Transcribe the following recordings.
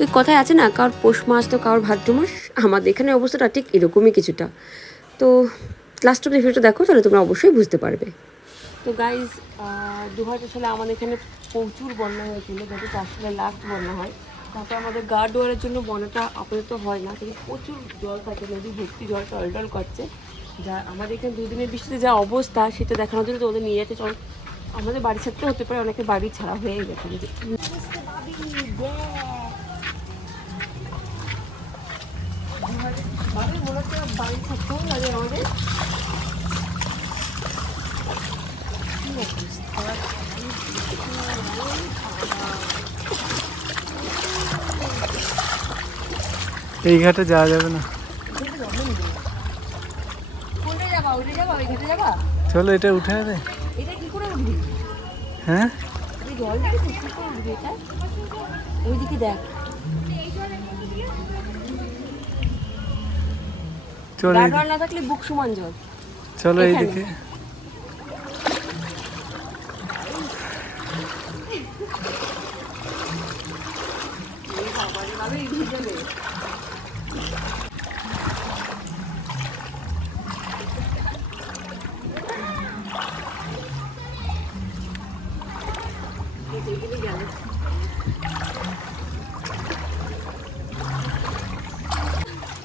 ওই কথায় আছে না, কারোর পৌষ মাস তো কারোর ভাদ্র মাস, আমাদের এখানে অবস্থাটা ঠিক এরকমই কিছুটা। তো লাস্ট অব দ্য ভিডিওটা দেখো, তাহলে তোমরা অবশ্যই বুঝতে পারবে। তো গাইজ 2000 সালে আমাদের এখানে প্রচুর বন্যা হয়েছিল, যাতে 4 সালে লাস্ট বন্যা হয়। তারপর আমাদের গা ডোয়ারের জন্য বন্যাটা আপাতত হয় না, কিন্তু প্রচুর জল থাকে, নদী ভর্তি জল টলটল করছে। যা আমাদের এখানে 2 দিনের বৃষ্টিতে যা অবস্থা, সেটা দেখানোর জন্য তো ওদের নিয়ে যাচ্ছে। চল, আমাদের বাড়ির সাথে হতে পারে, অনেকে বাড়ি ছাড়া হয়ে গেছে। বাড়ি থাকতেও লাগে আমাদের। এই ঘাটে যাওয়া যাবে না, চলো এটা উঠে যাবে। হ্যাঁ ওইদিকে দেখ, চলো না থাকলে বুক সমান জল। চলো এইদিকে।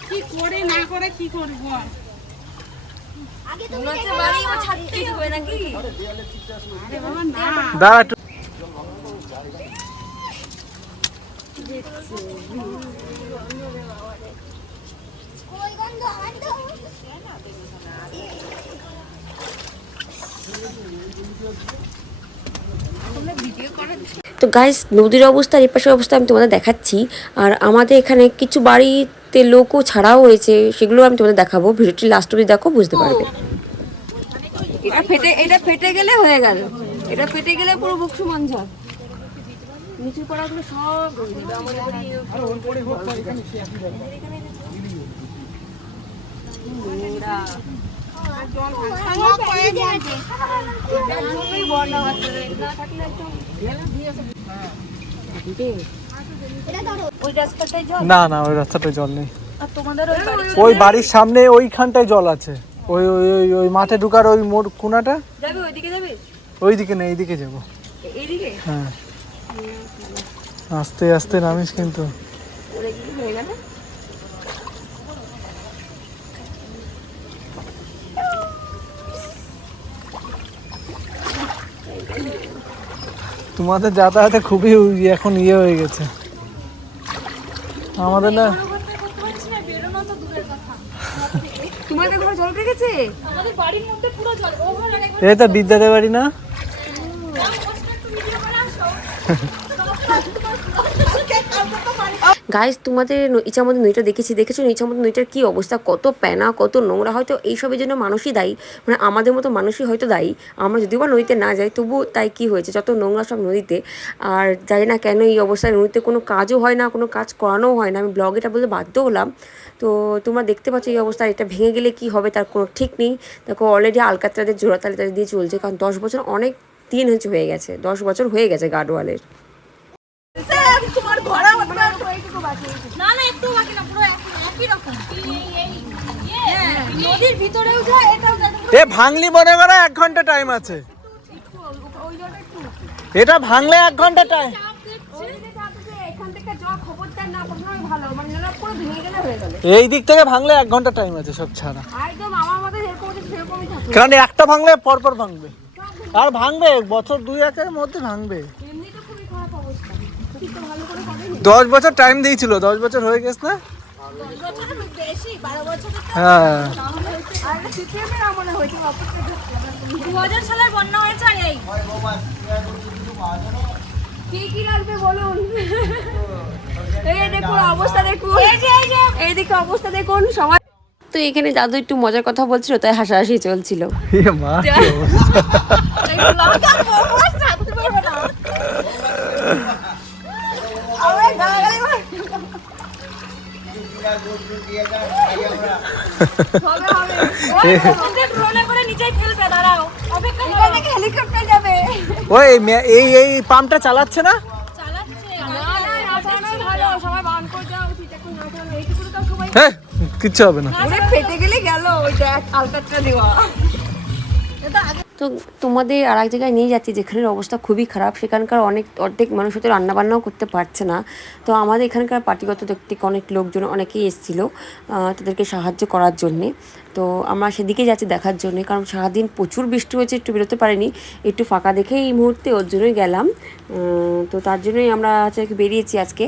কি করে না করে কি করবো? দাঁড়া একটু। তো গাইস, নদীর অবস্থা, এই পাশের অবস্থা আমি তোমাদের দেখাচ্ছি। আর আমাদের এখানে কিছু বাড়িতে লোকও ছাড়াও হয়েছে, সেগুলো আমি তোমাদের দেখাবো। ভিডিওটি লাস্ট অবধি দেখো, বুঝতে পারবে। এটা ফেটে গেলে হয়ে গেল, এটা ফেটে গেলে পুরো বুক সমান জল। নিচু পাড়াগুলো সব না না, ওই রাস্তাটায় জল নেই। ওই বাড়ির সামনে ওইখানটায় জল আছে, ওই ওই ওই ওই মাঠে ঢুকার ওই মোড় কোনাটা। ওইদিকে না, এইদিকে যাবো। হ্যাঁ, আস্তে আস্তে নামিস কিন্তু। তোমাদের যাতায়াতে খুবই এখন হয়ে গেছে, আমাদের না। এই তো বিদ্যাদের বাড়ি না। গাইস, তোমাদের ইচ্ছামতো নদীটা দেখেছো ইচ্ছামতো নদীটার কি অবস্থা, কত প্যানা, কত নোংরা। হয়তো এইসবের জন্য মানুষই দায়ী, মানে আমাদের মতো মানুষই হয়তো দায়ী। আমরা যদিও বা নদীতে না যাই, তবু তাই কি হয়েছে, যত নোংরা সব নদীতে। আর জানি না কেন এই অবস্থায় নদীতে কোনো কাজও হয় না, কোনো কাজ করানোও হয় না। আমি ব্লগে এটা বলতে বাধ্য হলাম। তো তোমরা দেখতে পাচ্ছ এই অবস্থা, এটা ভেঙে গেলে কি হবে তার কোনো ঠিক নেই। দেখো অলরেডি আলকাতরাদের জোড়াতালি দিয়ে চলছে, কারণ 10 বছর অনেক দিন হয়ে গেছে, 10 বছর হয়ে গেছে গার্ডওয়ালের। ভাঙলি মনে করো 1 ঘন্টা টাইম আছে, এটা ভাঙলে 1 ঘন্টা টাইম। এই দিক থেকে ভাঙলে 1 ঘন্টা টাইম আছে সব ছাড়া, কারণ একটা ভাঙলে পরপর ভাঙবে, আর ভাঙবে বছর 2-1 মধ্যে ভাঙবে। 10 বছর টাইম দিয়েছিল, 10 বছর হয়ে গেছে না। হ্যাঁ, 2000 সালের বন্যা হয়েছে। এই কি রাখবে বলুন? এই দেখুন অবস্থা, দেখুন এই দিকে অবস্থা দেখুন সবাই। তো এখানে দাদু একটু মজার কথা বলছিল, তাই হাসাহাসি চলছিল। ওই এই পাম্পটা চালাচ্ছে না, সবাই হ্যাঁ কিচ্ছু হবে না। ওরে ফেটে গেলে গেল ওই দেখ আলকাতরা দেওয়া। তো তোমাদের আর এক জায়গায় নিয়ে যাচ্ছি যেখানের অবস্থা খুবই খারাপ, সেখানকার অর্ধেক মানুষ হয়তো রান্নাবান্নাও করতে পারছে না। তো আমাদের এখানকার পার্টিগত দিক থেকে অনেক লোকজন অনেকেই এসেছিলো তাদেরকে সাহায্য করার জন্যে। তো আমরা সেদিকে যাচ্ছি দেখার জন্যে, কারণ সারাদিন প্রচুর বৃষ্টি হয়েছে, একটু বেরোতে পারিনি, একটু ফাঁকা দেখে এই মুহূর্তে ওর জন্যই গেলাম। তো তার জন্যই আমরা হচ্ছে বেরিয়েছি আজকে,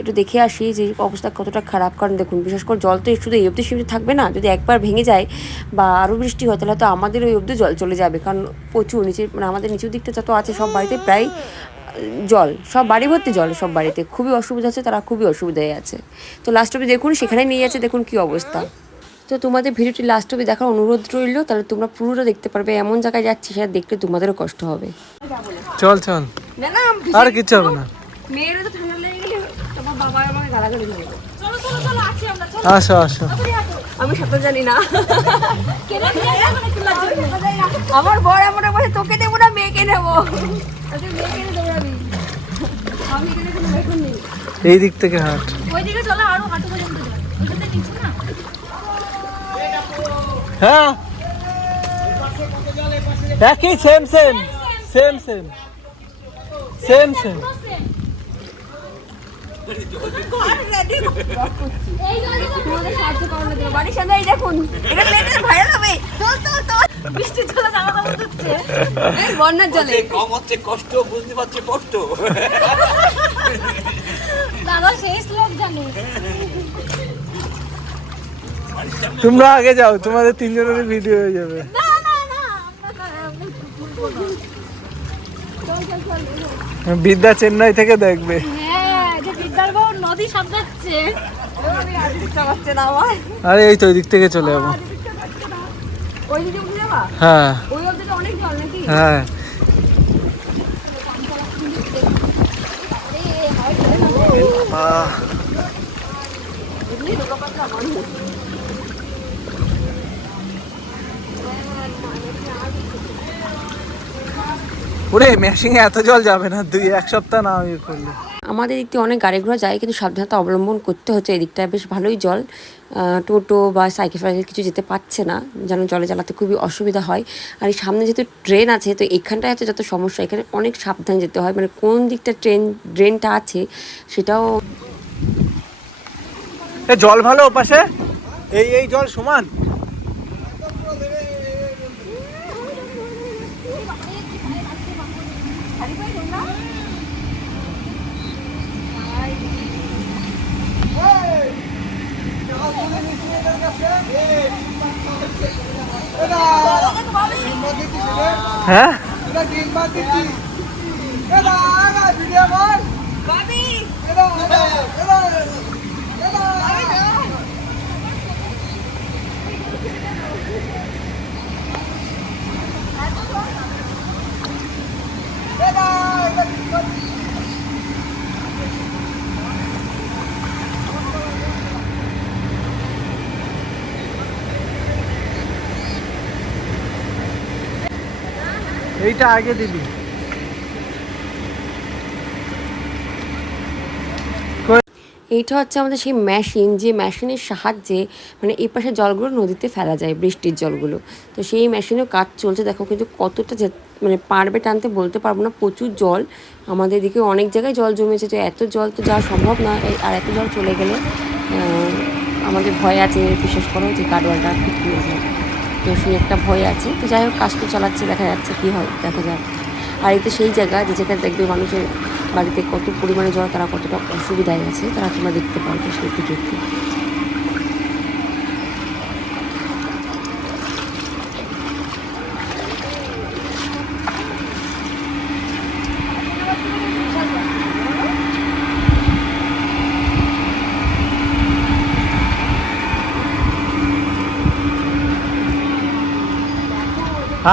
একটু দেখে আসি যে অবস্থা কতটা খারাপ। কারণ দেখুন বিশেষ করে জল তো শুধু এই অবধি সীমিত থাকবে না, যদি একবার ভেঙে যায় বা আরও বৃষ্টি হয় তাহলে তো আমাদের ওই অবধি জল চলে যাবে। কারণ প্রচুর নিচে মানে আমাদের নিচের দিকটা যত আছে সব বাড়িতে প্রায় জল, সব বাড়ি ভর্তি জল, সব বাড়িতে খুবই অসুবিধা হচ্ছে, তারা খুবই অসুবিধায় আছে। তো লাস্ট অবধি দেখুন সেখানে নিয়ে যাচ্ছে, দেখুন কী অবস্থা। তো তোমাদের ভিডিওটি লাস্ট অবধি দেখার অনুরোধ রইল, তাহলে তোমরা পুরোটা দেখতে পারবে। এমন জায়গায় যাচ্ছি সেটা দেখলে তোমাদেরও কষ্ট হবে। চল চল, না না আর কিচ্ছু হবে না। মেয়েরও তো ঠান্ডা লেগে গেলে তোমার বাবা আমাকে গালাগালি দেবে। চলো চলো চলো আছি আমরা, চলো আসো আসো। আমি সাঁতার জানি না। আমার বর এমন বলে তোকে দেবো না মেয়েকে নেবো, মেয়েকে দৌড়াবি। আমি এখানে কোনো বেতন নেই। এই দিক থেকে হাঁট। ওইদিকে চলো, আরো হাঁটু পর্যন্ত যাও। ওইখানে নিচে না। হ্যাঁ একই same same same same same same. বাড়ির সামনে এই দেখুন, এটা প্লেটে ভাইরাল হবে। চল চল চল, বৃষ্টির জলে জামা কাপড় ধুচ্ছে, এই বন্যার জলে কম হচ্ছে কষ্ট, বুঝতে পারছি কষ্ট। দাদা শেষ লোক জানে। তোমরা আগে যাও, তোমাদের তিনজনেরই ভিডিও হয়ে যাবে। না না না, বিদ্যা চেন্নাই থেকে দেখবে। হ্যাঁ যে বিদ্যালয় নদী সামলাচ্ছে, আমি আজ দিকটা পাচ্ছে না আমার। আরে এই তো ওই দিক থেকে চলে যাবো। ওই দিকে উঠে যাবা? হ্যাঁ ওই অবধি তো অনেক জল নাকি? হ্যাঁ। ওরে মেশিং এ এত জল যাবে না, 1 সপ্তাহ না ইয়ে করলে। আমাদের দিক থেকে অনেক গাড়ি ঘোড়া যায়, কিন্তু সাবধানতা অবলম্বন করতে হচ্ছে। এদিকটায় বেশ ভালোই জল, টোটো বা সাইকেল ফাইকেল কিছু যেতে পারছে না, যেন জলে চালাতে খুবই অসুবিধা হয়। আর এই সামনে যেহেতু ট্রেন আছে, তো এখানটায় হচ্ছে যত সমস্যা, এখানে অনেক সাবধানে যেতে হয়, মানে কোন দিকটা ড্রেনটা আছে সেটাও। জল ভালো ওপাশে, এই জল সমান। হ্যাঁ এইটা আগে দিবি। এইটা হচ্ছে আমাদের সেই মেশিন, যে মেশিনের সাহায্যে মানে এই পাশে জলগুলো নদীতে ফেলা যায়, বৃষ্টির জলগুলো। তো সেই মেশিনেও কাজ চলছে, দেখো কিন্তু কতটা মানে পারবে টানতে বলতে পারবো না, প্রচুর জল। আমাদের দিকে অনেক জায়গায় জল জমেছে, তো এত জল তো যাওয়া সম্ভব না। আর এত জল চলে গেলে আমাদের ভয় আছে, বিশেষ করে যে গাডওয়ালটা খুঁটিয়ে যায়, তো সেই একটা ভয় আছে। তো যাই হোক কাজ তো চালাচ্ছে, দেখা যাচ্ছে কী হয় দেখা যাক। আর এটা সেই জায়গা যে জায়গায় দেখবে মানুষের বাড়িতে কত পরিমাণে জল, তারা কতটা অসুবিধায় আছে, তারা তোমরা দেখতে পারবে সেই ভিডিওতে।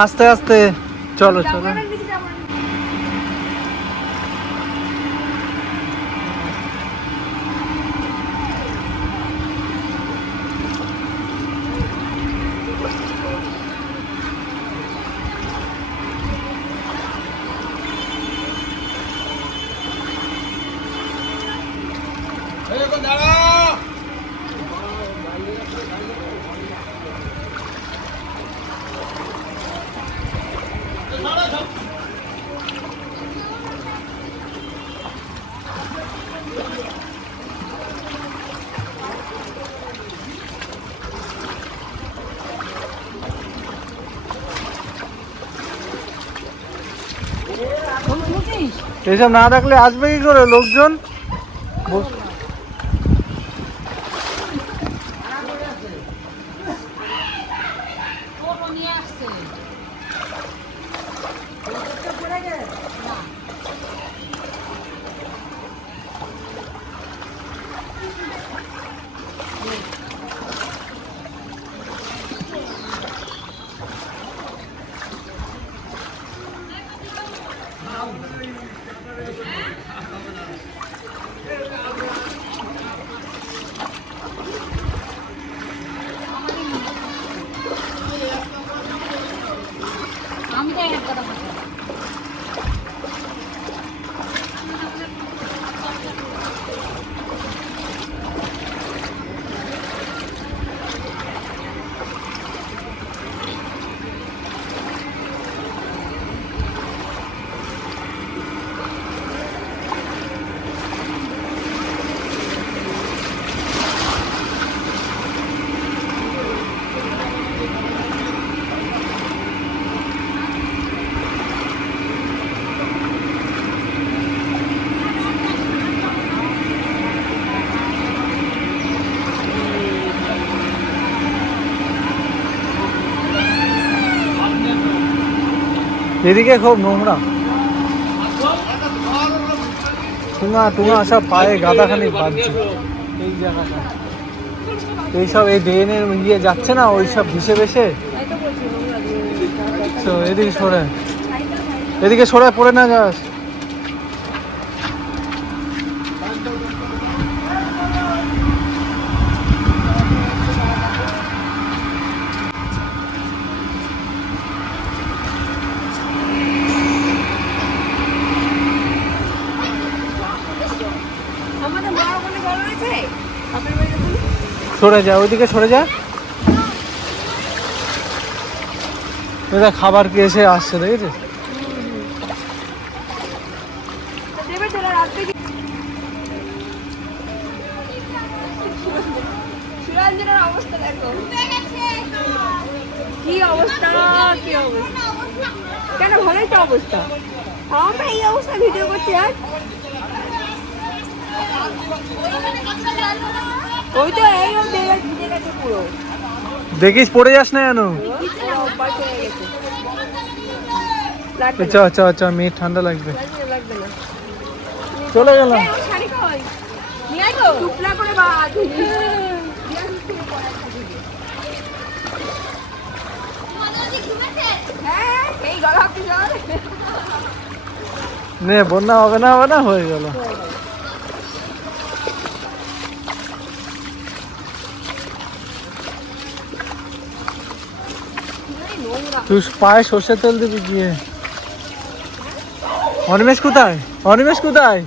আস্তে আস্তে চলো চলো। এইসব না রাখলে আসবে কি করে লোকজন? বস- এদিকে খুব নোংরা, ঠুঙা টুঙা সব পায়ে গাদাখানি বাজছে এই জায়গাটা। এইসব এই ড্রেনের ইয়ে যাচ্ছে না, ওই সব ভেসে ভেসে। তো এদিকে সরে, এদিকে সরে পড়ে না যাস। আমাদের মা ওখানে ঘর রয়েছে বাপের বাড়ি দেখুন। সরে যা, ওইদিকে সরে যা। এটা খাবার কি এসে আসছে দেখেছিস? দেবে চলে রাখবে কি সুরঞ্জনের অবস্থা দেখো কি অবস্থা, কি অবস্থা। কেন ভালোই তো অবস্থা, আমরা এই অবস্থা ভিডিও করছি। আর ওই তো এই ভিজে গেছে পুরো, দেখিস পড়ে যাস না কেন? অভ্যাস হয়ে গেছে। চ চ চ, মেয়ে ঠান্ডা লাগবে। লাগবে না। চলে গেলাম। এই, ওর শাড়ি কই? নিয়ে আয় তো। চুপ না করে বাদ। হ্যাঁ, এই গলা হাতে জল। নে, বন্যা হবে না, হবে না, হয়ে গেল। তুই পায়ে সর্ষের তেল দিবি গিয়ে। অনিমেষ কোথায়? অনিমেষ কোথায়?